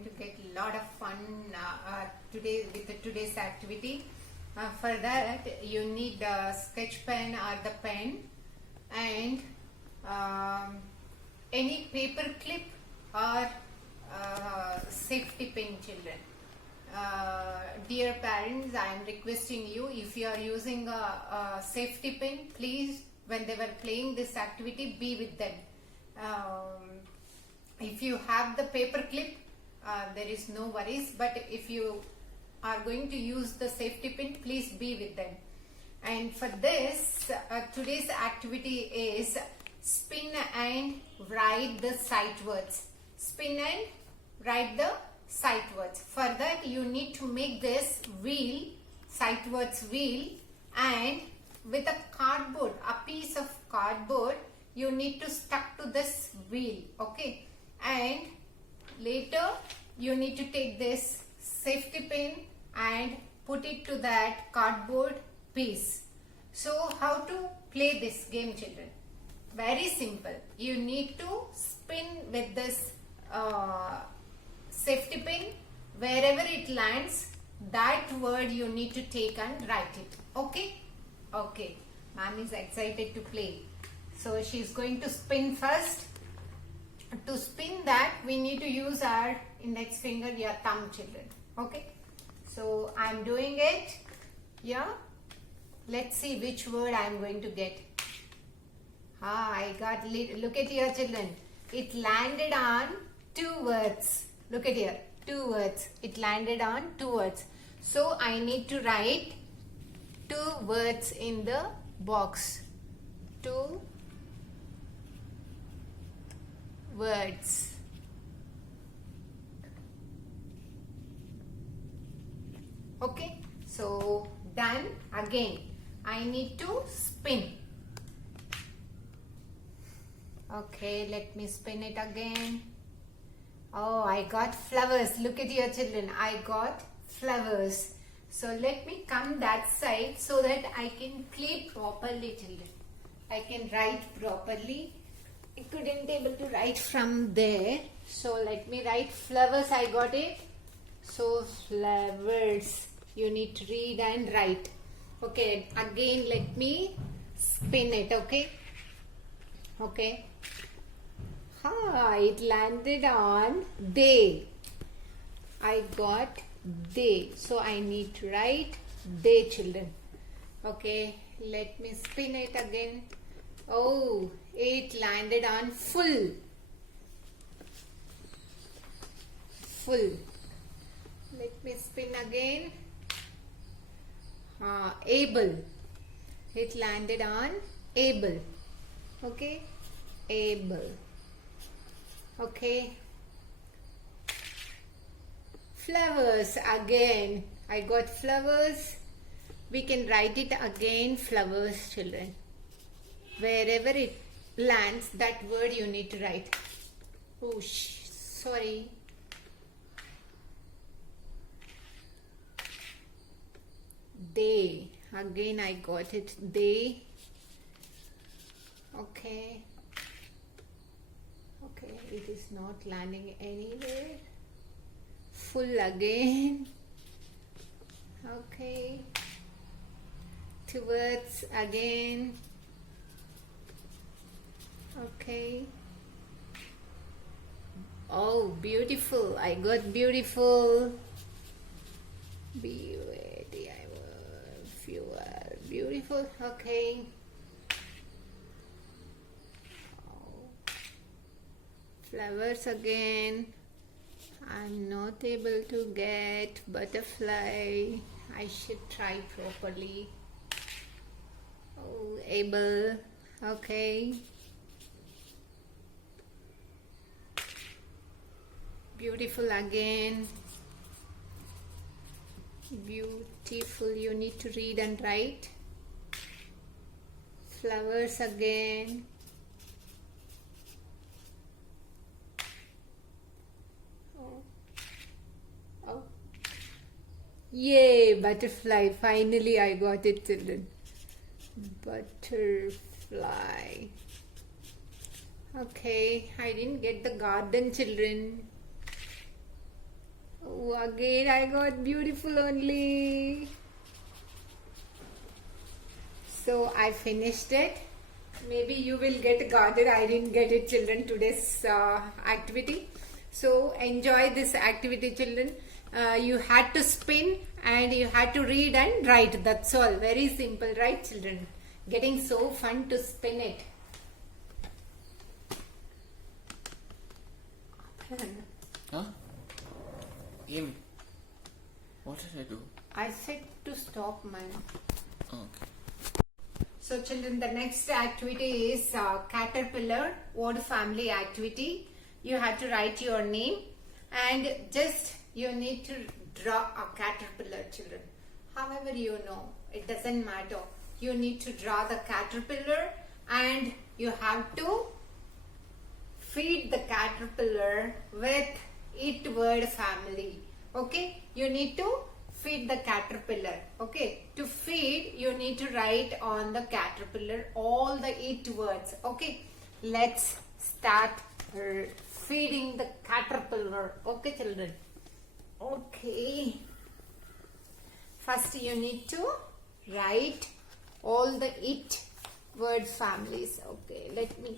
going to get a lot of fun today with today's activity. For that, you need the sketch pen or the pen and any paper clip or safety pin, children. Dear parents, I am requesting you, if you are using a safety pin, please, when they were playing this activity, be with them. If you have the paper clip, there is no worries, but if you are going to use the safety pin, please be with them. And for this, today's activity is spin and write the sight words. Spin and write the sight words. For that, you need to make this wheel, sight words wheel, and with a cardboard, a piece of cardboard, you need to stuck to this wheel, okay? And later you need to take this safety pin and put it to that cardboard piece. So how to play this game, children? Very simple. You need to spin with this safety pin. Wherever it lands, that word you need to take and write it, okay? Okay, ma'am is excited to play. So she is going to spin first. To spin that, we need to use our index finger, your thumb, children. Okay. So I am doing it. Yeah. Let's see which word I am going to get. I got. Look at here, children. It landed on two words. Look at here. Two words. It landed on two words. So I need to write two words in the box. Two words. Okay, so done. Again, I need to spin. Okay, let me spin it again. Oh, I got flowers. Look at your children. I got flowers. So let me come that side so that I can play properly, children. I can write properly. I couldn't able to write from there, so let me write flowers. I got it. So flowers, you need to read and write. Okay, again let me spin it. Okay, okay. It landed on they. I got they, so I need to write they, children. Okay, let me spin it again. Oh, it landed on full. Full. Let me spin again. Able. It landed on able. Okay. Able. Okay. Flowers again. I got flowers. We can write it again. Flowers, children. Wherever it lands, that word you need to write. Oh, sorry. They. Again I got it. They. Okay. Okay, it is not landing anywhere. Full again. Okay. Two words again. Okay. Oh, beautiful. I got beautiful. Beautiful. Okay. Oh. Flowers again. I'm not able to get butterfly. I should try properly. Oh, able. Okay. Beautiful again. Beautiful. You need to read and write. Flowers again. Oh. Oh. Yay, butterfly. Finally I got it, children. Butterfly. Okay, I didn't get the garden, children. again I got beautiful only. So I finished it. Maybe you will get guarded. I didn't get it, children, today's activity. So enjoy this activity, children. You had to spin and you had to read and write. That's all. Very simple, right, children? Getting so fun to spin it. Huh? Amy, what did I do? I said to stop, man. Oh, okay. So children, the next activity is caterpillar word family activity. You have to write your name and just you need to draw a caterpillar, children. However you know, it doesn't matter. You need to draw the caterpillar and you have to feed the caterpillar with it word family. Okay, you need to feed the caterpillar. Okay, to feed you need to write on the caterpillar all the it words. Okay, let's start feeding the caterpillar. Okay, children. Okay, first you need to write all the it word families. Okay, let me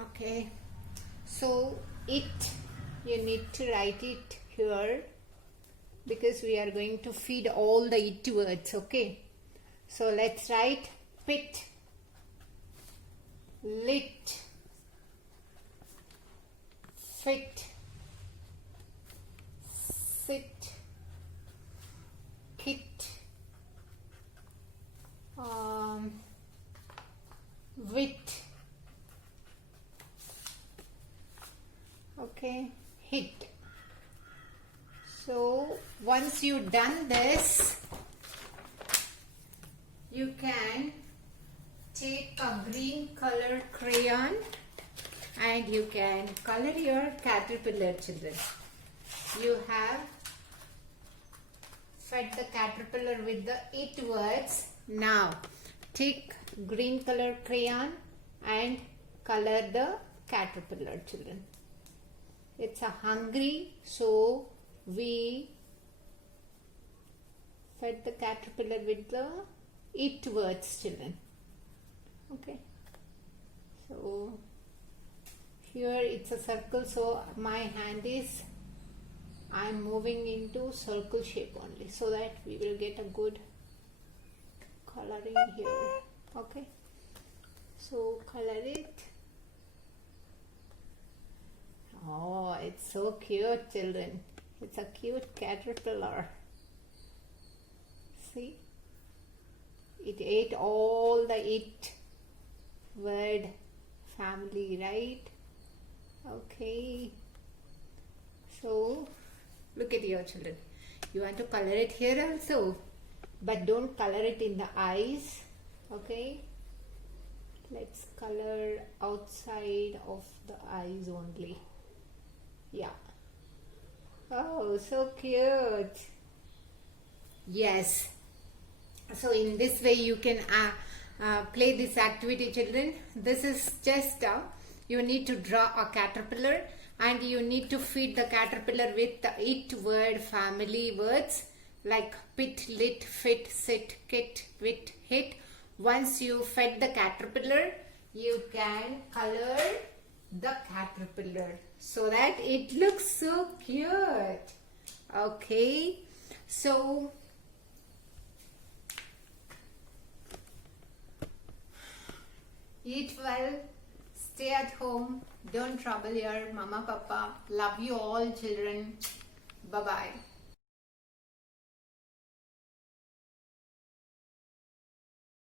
okay, so it, you need to write it here because we are going to feed all the it words. Okay, so let's write pit, lit, fit, sit, kit, wit. Okay, hit. So once you done this, you can take a green color crayon and you can color your caterpillar, children. You have fed the caterpillar with the it words. Now take green color crayon and color the caterpillar, children. It's a hungry, so we fed the caterpillar with the it words, children. Okay, so here it's a circle, so my hand is, I'm moving into circle shape only so that we will get a good coloring here. Okay, so color it. Oh, it's so cute, children. It's a cute caterpillar. See? It ate all the it word family, right? Okay. So, look at your children. You want to color it here also, but don't color it in the eyes. Okay? Let's color outside of the eyes only. Yeah. Oh, so cute. Yes. So in this way you can play this activity, children. This is just you need to draw a caterpillar and you need to feed the caterpillar with the it word family words like pit, lit, fit, sit, kit, wit, hit. Once you fed the caterpillar, you can color the caterpillar so that it looks so cute. Okay, so eat well, stay at home, don't trouble your mama papa. Love you all, children. Bye bye.